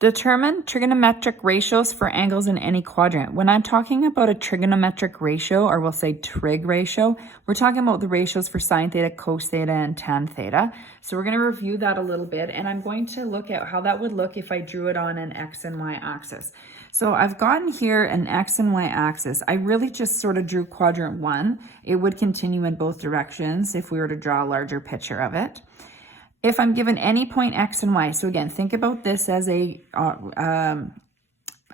Determine trigonometric ratios for angles in any quadrant. When I'm talking about a trigonometric ratio, or we'll say trig ratio, we're talking about the ratios for sine theta, cos theta, and tan theta. So we're going to review that a little bit, and I'm going to look at how that would look if I drew it on an x and y axis. So I've gotten here an x and y axis. I really just sort of drew quadrant 1. It would continue in both directions if we were to draw a larger picture of it. If I'm given any point x and y, so again, think about this as a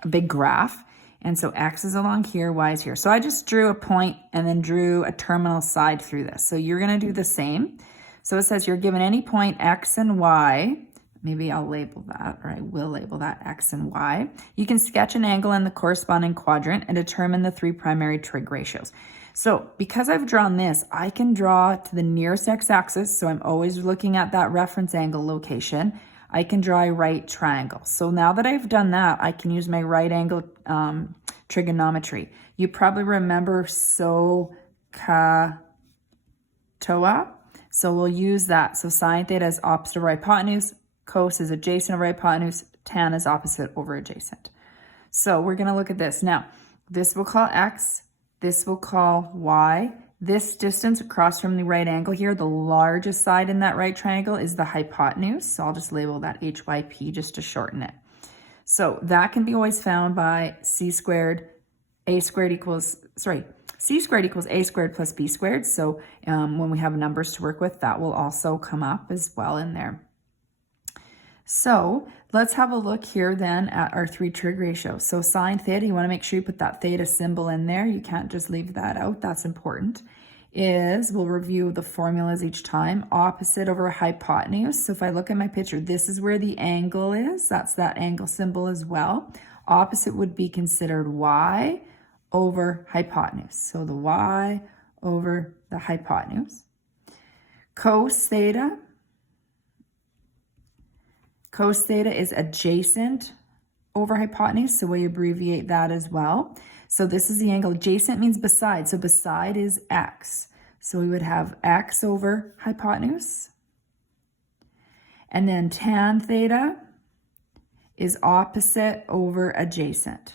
big graph. And so x is along here, y is here. So I just drew a point and then drew a terminal side through this. So you're going to do the same. So it says you're given any point x and y. Maybe I'll label that, or I will label that x and y. You can sketch an angle in the corresponding quadrant and determine the 3 primary trig ratios. So because I've drawn this, I can draw to the nearest x-axis, so I'm always looking at that reference angle location. I can draw a right triangle. So now that I've done that, I can use my right angle trigonometry. You probably remember SOHCAHTOA. So we'll use that. So sine theta is opposite over hypotenuse, cos is adjacent over hypotenuse, tan is opposite over adjacent. So we're going to look at this. Now, this we'll call x. This we'll call y. This distance across from the right angle here, the largest side in that right triangle is the hypotenuse. So I'll just label that HYP just to shorten it. So that can be always found by C squared A squared equals A squared plus B squared. So when we have numbers to work with, that will also come up as well in there. So let's have a look here then at our 3 trig ratios. So sine theta, you want to make sure you put that theta symbol in there. You can't just leave that out. That's important. We'll review the formulas each time. Opposite over hypotenuse. So if I look at my picture, this is where the angle is. That's that angle symbol as well. Opposite would be considered y over hypotenuse. So the y over the hypotenuse. Cos theta. Cos theta is adjacent over hypotenuse, so we abbreviate that as well. So this is the angle. Adjacent means beside, so beside is x. So we would have x over hypotenuse. And then tan theta is opposite over adjacent.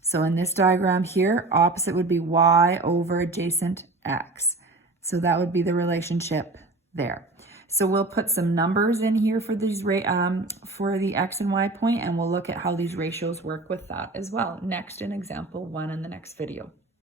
So in this diagram here, opposite would be y over adjacent x. So that would be the relationship there. So we'll put some numbers in here for these for the x and y point, and we'll look at how these ratios work with that as well next in example 1 in the next video.